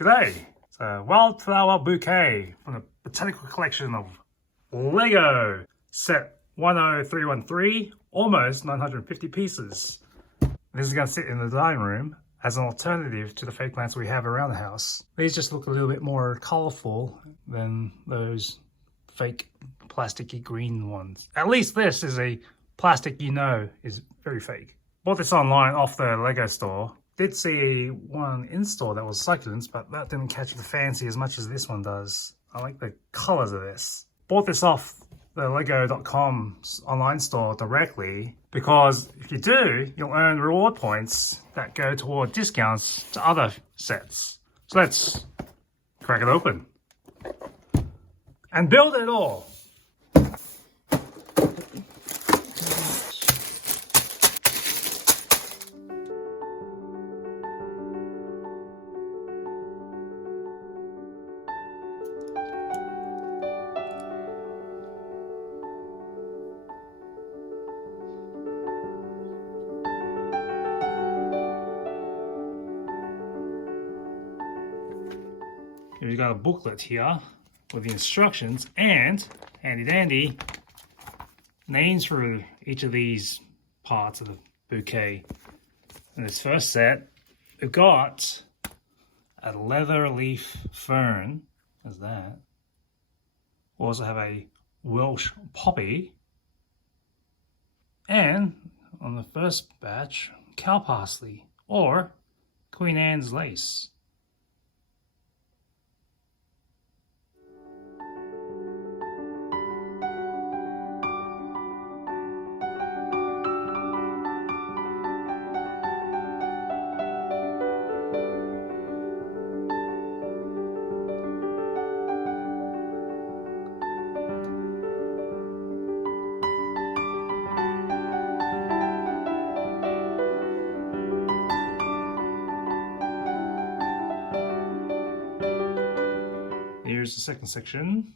G'day, it's a Wildflower Bouquet from the Botanical Collection of LEGO Set 10313, almost 950 pieces. This is going to sit in the dining room as an alternative to the fake plants we have around the house. These just look a little bit more colourful than those fake plasticky green ones. At least this is a plastic is very fake. Bought this online off the LEGO store. Did see one in store that was succulents, but that didn't catch the fancy as much as this one does. I like the colors of this. Bought this off the LEGO.com online store directly because if you do, you'll earn reward points that go toward discounts to other sets. So let's crack it open and build it all. We've got a booklet here with the instructions and, handy dandy, names for each of these parts of the bouquet. In this first set, we've got a Leatherleaf Fern, as that. We also have a Welsh Poppy, and on the first batch, Cow Parsley, or Queen Anne's Lace. Here's the second section.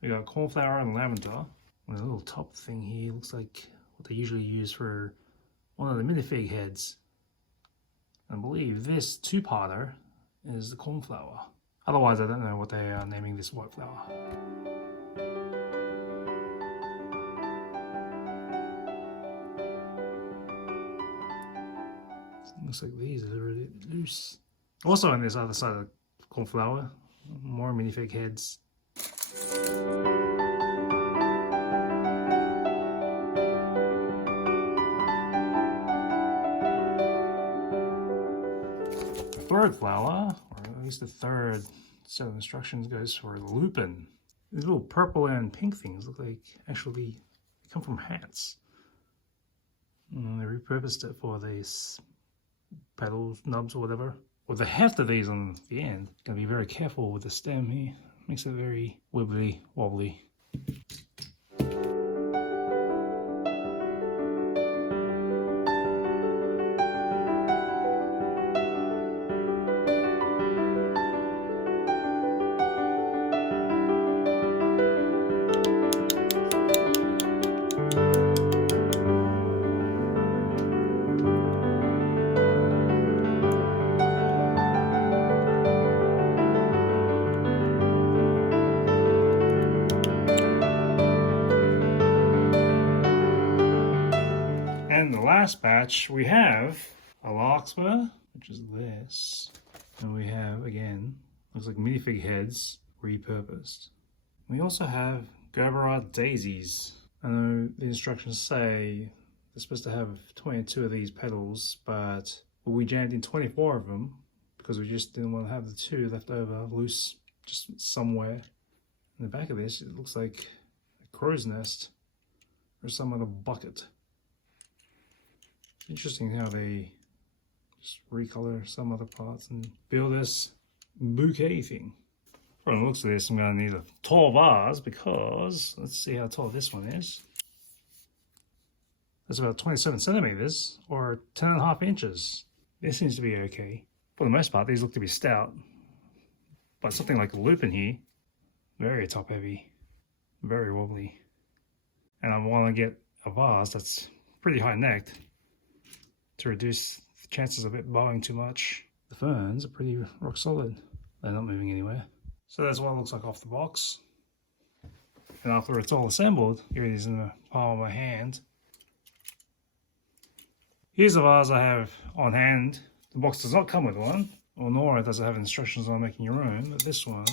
We got Cornflower and Lavender. And a little top thing here looks like what they usually use for one of the minifig heads. I believe this two-parter is the Cornflower. Otherwise, I don't know what they are naming this white flower. Looks like these are really loose. Also on this other side of the Cornflower, more minifig heads. The third flower, or at least the third set of instructions, goes for Lupin. These little purple and pink things look like actually they come from hats. And they repurposed it for these petals, nubs, or whatever. With the heft of these on the end, gotta be very careful with the stem here. Makes it very wibbly wobbly. And the last batch, we have a Larkspur, which is this. And we have, again, looks like minifig heads repurposed. We also have Gerbera daisies. I know the instructions say they're supposed to have 22 of these petals, but we jammed in 24 of them because we just didn't want to have the 2 left over loose just somewhere. In the back of this, it looks like a crow's nest or some other bucket. Interesting how they just recolor some other parts and build this bouquet thing. From the looks of this, I'm going to need a tall vase because let's see how tall this one is. That's about 27 centimeters or 10.5 inches. This seems to be okay. For the most part, these look to be stout. But something like a Lupin here, very top heavy, very wobbly. And I want to get a vase that's pretty high necked to reduce the chances of it bowing too much. The ferns are pretty rock solid. They're not moving anywhere. So that's what it looks like off the box. And after it's all assembled, here it is in the palm of my hand. Here's the vase I have on hand. The box does not come with one, or nor does it have instructions on making your own, but this one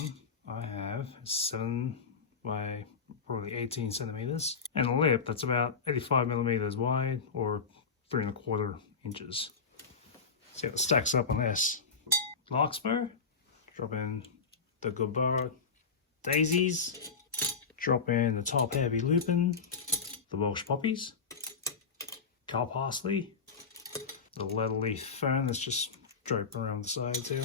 I have 7 by probably 18 centimeters, and a lip that's about 85 millimeters wide, or 3¼ inches. See how it stacks up on this. Larkspur, drop in the Gerbera daisies, drop in the top heavy Lupin, the Welsh poppies, Parsley, the Leatherleaf Fern that's just draped around the sides here.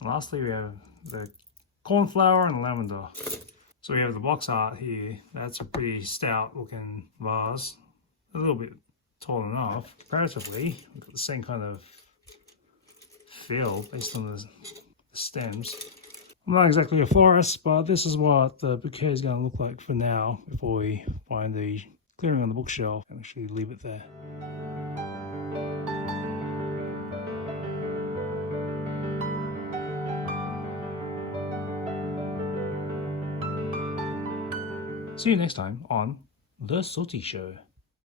And lastly, we have the Cornflower and Lavender. So we have the box art here. That's a pretty stout looking vase, a little bit tall enough. Comparatively, we've got the same kind of feel based on the stems. I'm not exactly a florist, but this is what the bouquet is going to look like for now before we find the clearing on the bookshelf and actually leave it there. See you next time on The Sooty Show.